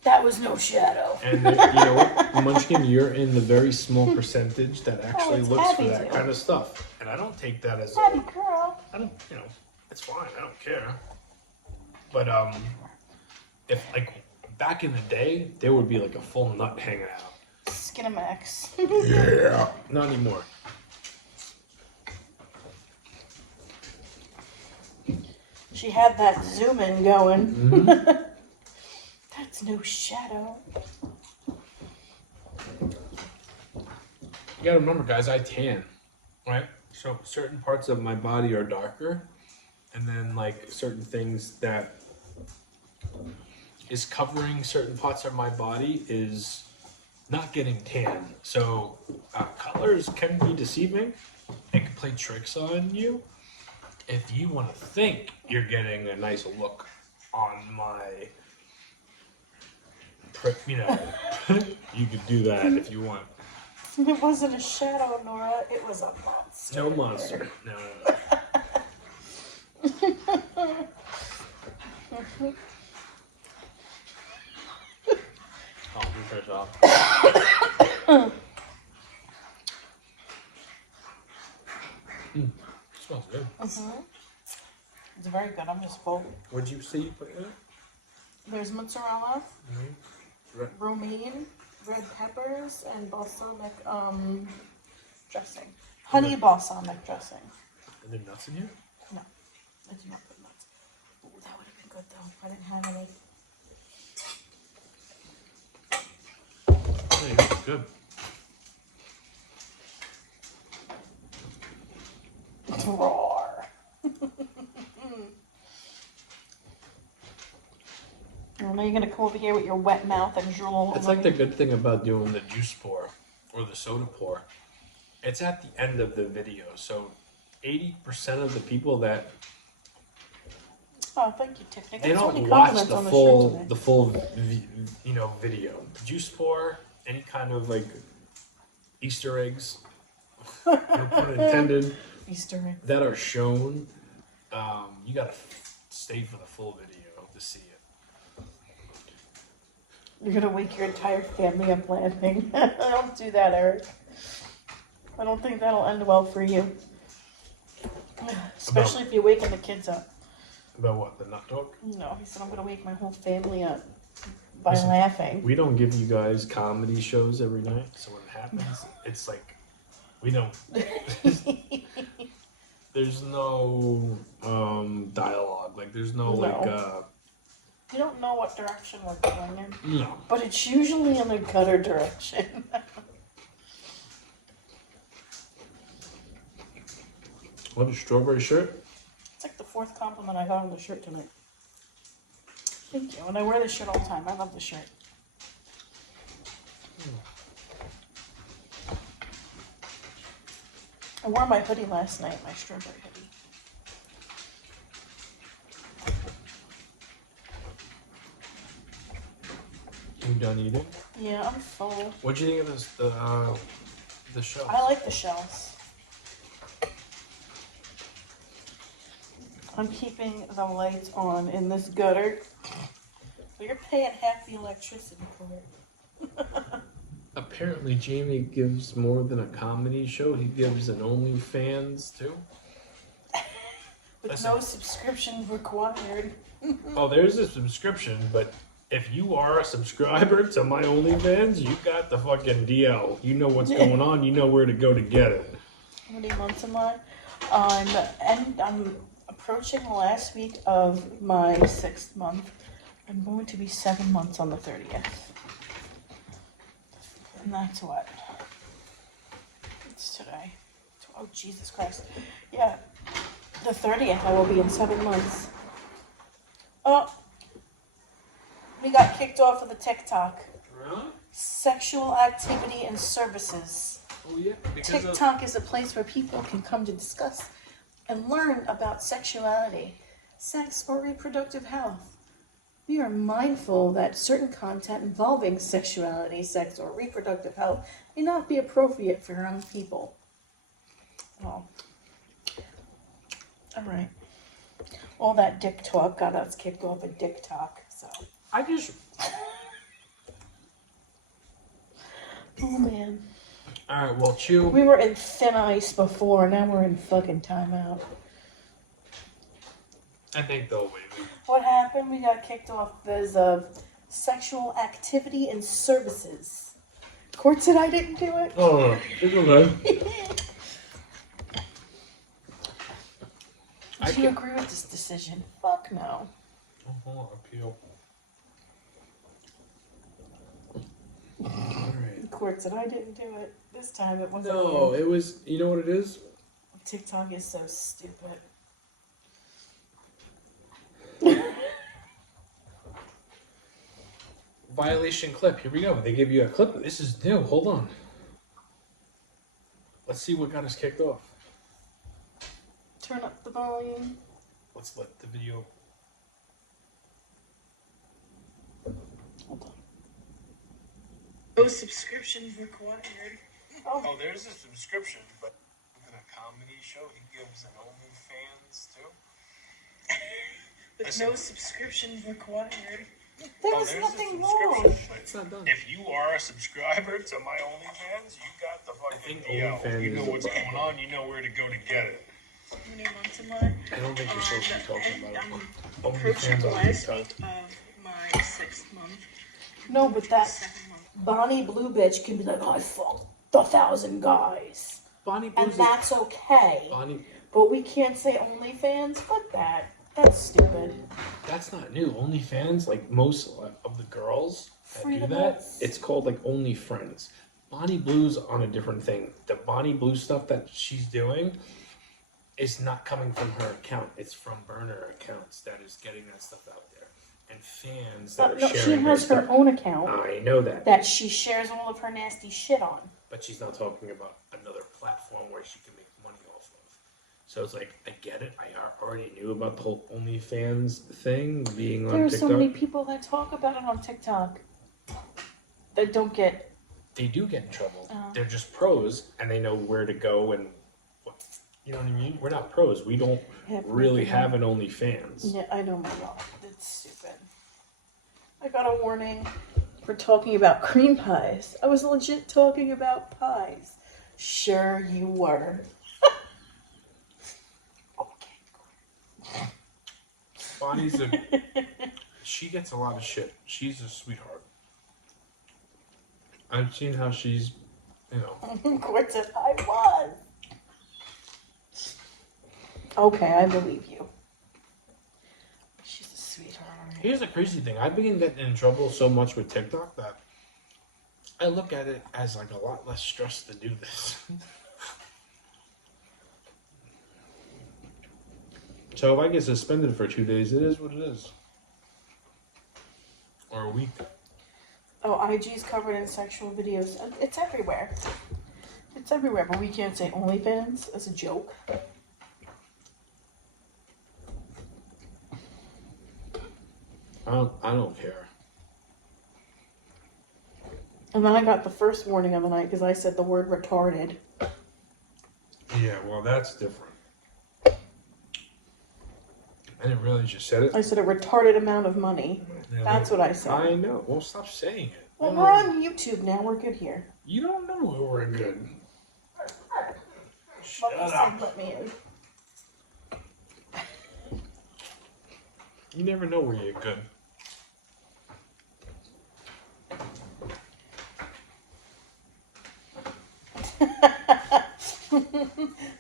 That was no shadow. And you know what, Munchkin, you're in the very small percentage that actually it's looks for Abby, that too. kind of stuff. And I don't take that as Happy girl. I don't, it's fine. I don't care. But if like back in the day, there would be like a full nut hanging out. Skinamax. Yeah. Not anymore. She had that zoom in going. Mm-hmm. That's no shadow. You gotta remember, guys, I tan, right? So certain parts of my body are darker, and then like certain things that is covering certain parts of my body is not getting tan. So colors can be deceiving. It can play tricks on you. If you want to think you're getting a nice look on my, you could do that if you want. It wasn't a shadow, Nora. It was a monster. No monster. No. Oh, finish off. Smells good. It's very good. I'm just full. What'd you say you put in it? There's mozzarella, Right. romaine, red peppers, and balsamic dressing. Honey balsamic dressing. Are there nuts in here? No, I did not put nuts. Ooh, that would have been good though. I didn't have any. There you go. Good. Roar. Well, now you're gonna come over here with your wet mouth and drool all It's over like the me. good thing about doing the juice pour or the soda pour. It's at the end of the video, so 80% of the people that Oh, thank you, Tiffany. they Got so don't many watch compliments the on the full shirt video. Juice pour, any kind of like Easter eggs, no pun intended, today. Easter egg. that are shown. You gotta stay for the full video to see it. You're gonna wake your entire family up laughing. Don't do that, Eric. I don't think that'll end well for you. Especially if you're waking the kids up. About what, the nut dog? No, he said I'm gonna wake my whole family up by Listen, laughing. We don't give you guys comedy shows every night, so when it happens, it's like we don't. There's no dialogue. Like there's no like. You don't know what direction we're going in. No. But it's usually in the gutter direction. What, a strawberry shirt? It's like the fourth compliment I got on the shirt tonight. Thank you. And I wear this shirt all the time. I love the shirt. I wore my hoodie last night, my strawberry hoodie. You done eating? Yeah, I'm full. What'd you think of this, the show? I like the shells. I'm keeping the lights on in this gutter. But you're paying half the electricity for it. Apparently, Jamie gives more than a comedy show. He gives an OnlyFans too. With Listen. no subscription required. Oh, there's a subscription, but if you are a subscriber to my OnlyFans, you got the fucking DL. You know what's going on. You know where to go to get it. How many months am I? I'm approaching the last week of my 6th month. I'm going to be 7 months on the 30th. And that's what? It's today. Oh, Jesus Christ. Yeah. The 30th, I will be in 7 months. Oh. We got kicked off of the TikTok. Really? Sexual activity and services. Oh yeah. TikTok is a place where people can come to discuss and learn about sexuality, sex, or reproductive health. We are mindful that certain content involving sexuality, sex, or reproductive health may not be appropriate for young people. Oh. All right. All that dick talk got us kicked off of dick talk, so. I just. Oh, man. All right. Well, chew. We were in thin ice before, now we're in fucking timeout. I think they'll wait. What happened? We got kicked off as sexual activity and services. Court said I didn't do it. Oh, it's okay. Do you agree with this decision? Fuck no. Appeal. Alright. Court said I didn't do it. This time it wasn't. No, it was. You know what it is? TikTok is so stupid. Violation clip. Here we go. They give you a clip. This is new. Hold on. Let's see what got us kicked off. Turn up the volume. Let's let the video. Hold on. No subscription required. Oh, there's a subscription, but in a comedy show, he gives an OnlyFans too. With no subscription required. There Oh, was there's nothing a wrong. subscription. It's not done. If you are a subscriber to my OnlyFans, you got the fucking think deal. OnlyFans You know is a what's going problem. on. You know where to go to get it. How many months am I? I don't think you're supposed to be talking about it. Approaching OnlyFans the on last TikTok. week of my 6th month. No, but that Second month. Bonnie Blue bitch can be like, I fucked 1,000 guys. Bonnie And Blue's that's okay. Bonnie. But we can't say OnlyFans? Fuck that. That's stupid. That's not new. OnlyFans, like most of the girls that do Freedom that, is- it's called like Only Friends. Bonnie Blue's on a different thing. The Bonnie Blue stuff that she's doing is not coming from her account. It's from burner accounts that is getting that stuff out there. And fans that are No, she sharing has her stuff. own account I know that. that she shares all of her nasty shit on. But she's not talking about another platform where she can make money off of. So it's like, I get it. I already knew about the whole OnlyFans thing being on There's TikTok. so many people that talk about it on TikTok that don't get. They do get in trouble. Oh. They're just pros, and they know where to go and what. You know what I mean? We're not pros. We don't really have an OnlyFans. Yeah, I know my God. That's stupid. I got a warning for talking about cream pies. I was legit talking about pies. Sure you were. Okay. Bonnie's she gets a lot of shit. She's a sweetheart. I've seen how she's, you know. Court said I was. Okay, I believe you. She's a sweetheart. Here's the crazy thing. I've been getting in trouble so much with TikTok that I look at it as like a lot less stress to do this. So if I get suspended for 2 days, it is what it is. Or a week. Oh, IG's covered in sexual videos. It's everywhere. It's everywhere, but we can't say OnlyFans as a joke. I don't care. And then I got the first warning of the night because I said the word retarded. Yeah, well, that's different. I didn't realize you said it. I said a retarded amount of money. Yeah, That's what I said. I know. Well, stop saying it. Well, You we're know- on YouTube now. We're good here. You don't know where we're good. Shut Mother up. said let me in. You never know where you're good.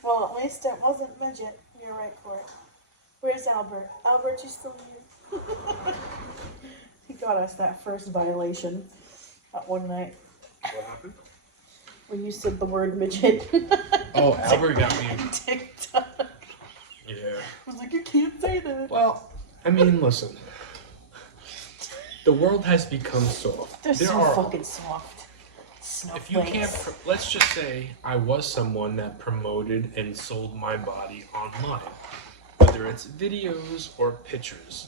Well, at least it wasn't midget. You're right, Court. Where's Albert? Albert, you still here? He got us that first violation that one night What happened? when you said the word midget. Oh, Albert got me. TikTok. Yeah. I was like, you can't say that. Well, I mean, listen. The world has become soft. They're There so are. fucking soft. If you can't, Snowflakes. let's just say I was someone that promoted and sold my body online, whether it's videos or pictures.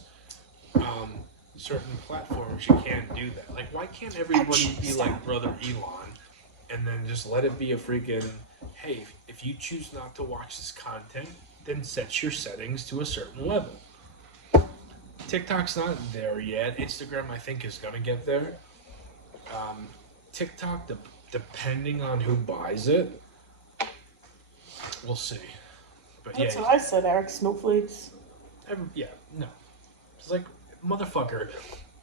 Certain platforms you can't do that. Like, why can't everybody be like Brother Elon, and then just let it be a freaking, hey, if you choose not to watch this content, then set your settings to a certain level. TikTok's not there yet. Instagram, I think, is gonna get there. TikTok, depending on who buys it, we'll see. But That's yeah, what I said, Eric. Snowflakes. no. It's like, motherfucker.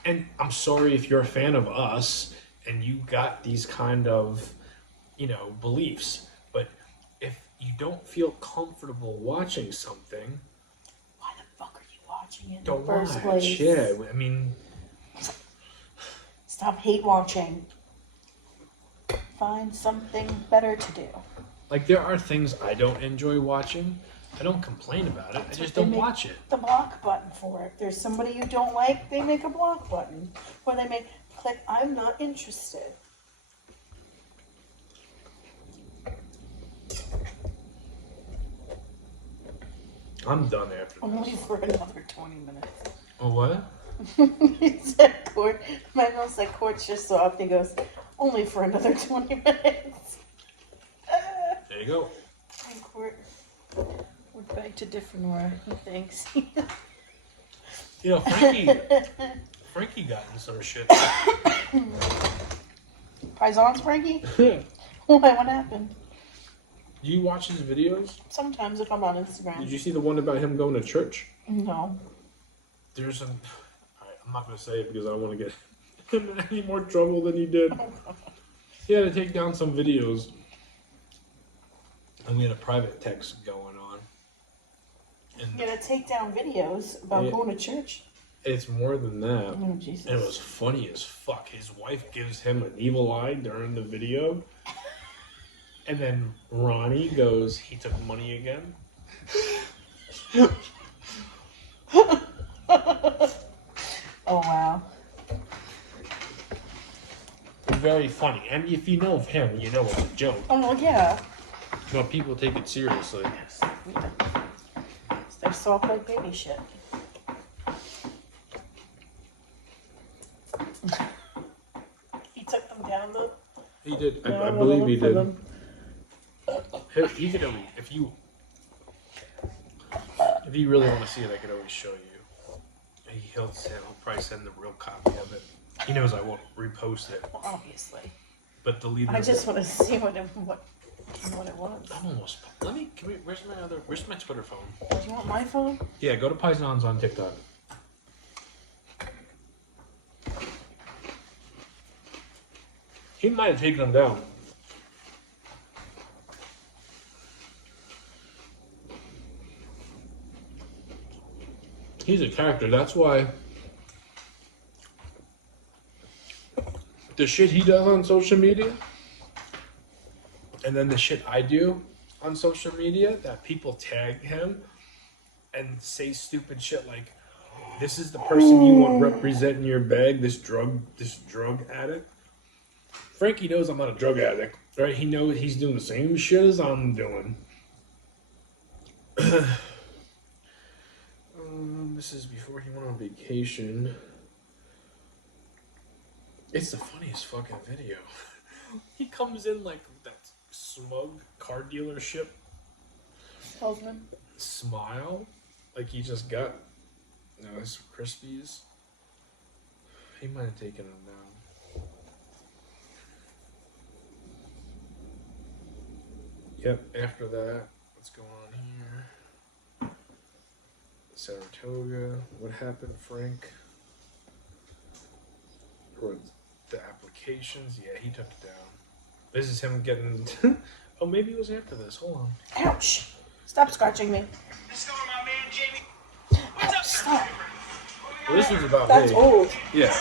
And I'm sorry if you're a fan of us and you got these kind of, beliefs. But if you don't feel comfortable watching something, Why the fuck are you watching it in don't the first watch. place? Yeah, I mean, Stop hate watching. Find something better to do. like, there are things I don't enjoy watching. I don't complain about it. I just They don't make watch it. The block button for it. There's somebody you don't like, they make a block button. Or they make click I'm not interested. I'm done after Only this. for another 20 minutes. Oh, what? He said Court. Manuel said Court's just soft. He goes, only for another 20 minutes. There you go. And Court, we're back to different where he thinks. Frankie got in some shit. Paisans, Frankie? Why? What happened? Do you watch his videos? Sometimes if I'm on Instagram. Did you see the one about him going to church? No. There's some. I'm not going to say it because I don't want to get him in any more trouble than he did. He had to take down some videos. And we had a private text going on. And You gotta take down videos about Yeah. going to church. it's more than that. Oh, Jesus. And it was funny as fuck. His wife gives him an evil eye during the video. And then Ronnie goes, he took money again. Oh, wow. Very funny. And if you know of him, you know it's a joke. Oh, yeah. But people take it seriously. They're soft like baby shit. He took them down, though? He did. No, I I'm believe gonna he look for did. them. He could always, if you really want to see it, I could always show you. He'll probably send the real copy of it. He knows I won't repost it. Well, obviously. But the leader. I just want to see what it was. I'm almost. Where's my Twitter phone? Do you want my phone? Yeah, go to Paisans on TikTok. He might have taken them down. He's a character. That's why the shit he does on social media and then the shit I do on social media, that people tag him and say stupid shit like, this is the person you want representing your bag, this drug addict. Frankie knows I'm not a drug addict, right? He knows he's doing the same shit as I'm doing. This is before he went on vacation. It's the funniest fucking video. He comes in like that smug car dealership Salesman. smile, like he just got his Crispies. He might have taken them down. Yep, after that, what's going on here? Saratoga, what happened, Frank? Or the applications, yeah, he took it down. This is him getting. Oh, maybe it was after this. Hold on. Ouch. Stop scratching me. This is going to my man, Jamie. Ouch, stop. Well, this was about That's me. old. Yeah.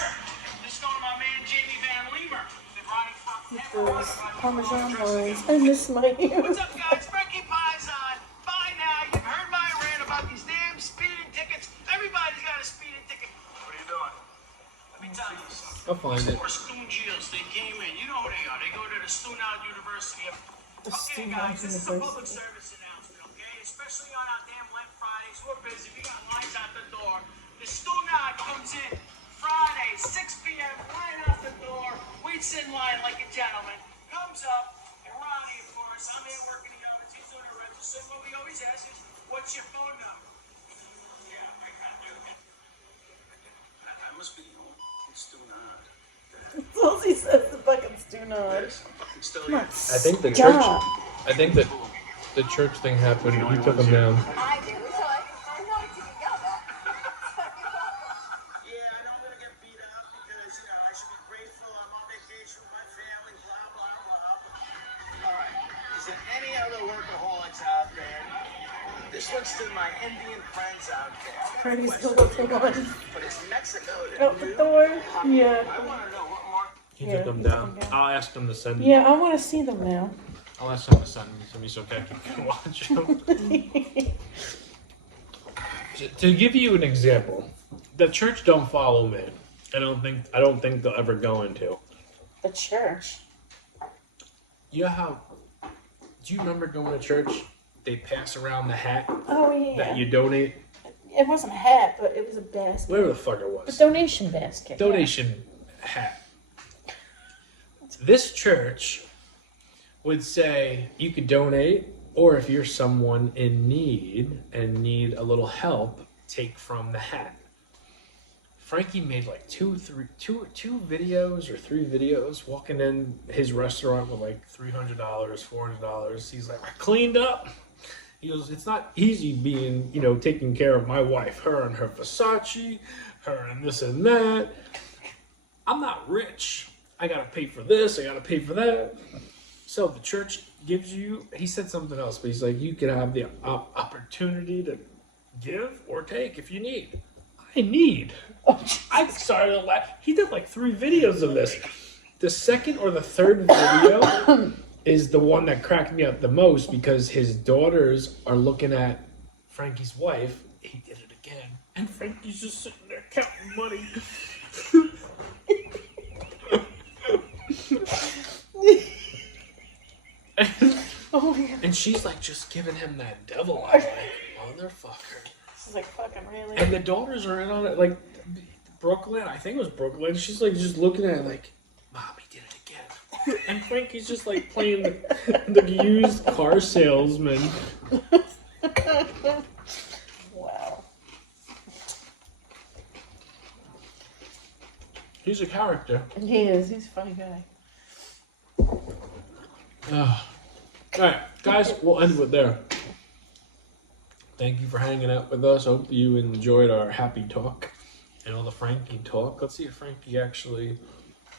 This is going to my man, Jamie Van Leemer. Been riding for Those Parmesan rolls. I miss my What's youth. up, guys? Frankie Pie's on. Bye now. You've heard my rant about these damn speeding tickets. Everybody's got a speeding ticket. What are you doing? Let me tell you something. I'll find it. Four Stoon Gills, they came in. You know who they are. They go to the Stoonhound University. The Okay, Stoonhound guys, this is a public University. service announcement, okay? Especially on our damn Lent Fridays. We're busy. We got lines out the door. The Stoonhound comes in Friday, 6 p.m. Line out the door. Waits in line like a gentleman. Comes up, and Ronnie, of course, I'm here working the ovens. He's doing the register. What we always ask is, what's your phone number? Yeah, I can't do it. I must be the only Stoonhound. Well, he says the fucking stew nod. I'm still Come on, I think the stop. church. I think that the church thing happened. He took them down. I do, so I know to be yelled at. Yeah, I know I'm gonna get beat up because, I should be grateful I'm on vacation with my family, blah, blah, blah. All right, is there any other workaholics out there? This one's to my Indian friends out there. Freddy's going up for one. But it's Mexico. Out the door. Yeah. I want to know what more. He Yeah, took them he took down. them down. I'll ask them to send. Yeah, I want to see them now. I'll ask them to send me to me so Becky can watch them. To give you an example, the church don't follow me. I don't think they'll ever go into. The church. You know how? Do you remember going to church? They pass around the hat Oh, yeah. that you donate. It wasn't a hat, but it was a basket. Whatever the fuck it A was. donation basket. Donation hat. This church would say you could donate, or if you're someone in need and need a little help, take from the hat. Frankie made like two videos or 3 videos walking in his restaurant with like $300, $400. He's like, I cleaned up. He goes, it's not easy being, taking care of my wife, her and her Versace, her and this and that. I'm not rich. I gotta pay for this. I gotta pay for that. So the church gives you. He said something else, but he's like, you can have the opportunity to give or take if you need. I need. I started to laugh. He did like 3 videos of this. The second or the third video is the one that cracked me up the most because his daughters are looking at Frankie's wife. He did it again, and Frankie's just sitting there counting money. Oh my God. And she's like just giving him that devil eye, like, motherfucker. She's like, fucking really? And the daughters are in on it, like Brooklyn. I think it was Brooklyn. She's like just looking at it, like, Mom, he did it again. And Frankie's just like playing the used car salesman. Wow. He's a character. He is. He's a funny guy. All right, guys, we'll end with there. Thank you for hanging out with us. Hope you enjoyed our happy talk and all the Frankie talk. Let's see if Frankie actually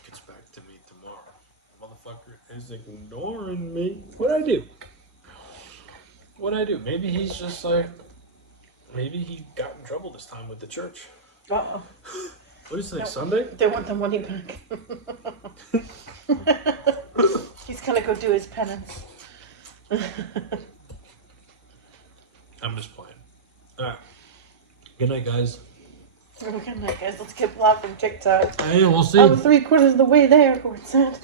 gets back to me tomorrow. Motherfucker is ignoring me. What'd I do? What'd I do? Maybe he's just like, maybe he got in trouble this time with the church. Uh-oh. What is today, Sunday? They want the money back. He's gonna go do his penance. I'm just playing. All right. Good night, guys. Good night, guys. Let's get blocking TikTok. Hey, we'll see. I'm 3/4 of the way there, Gord said.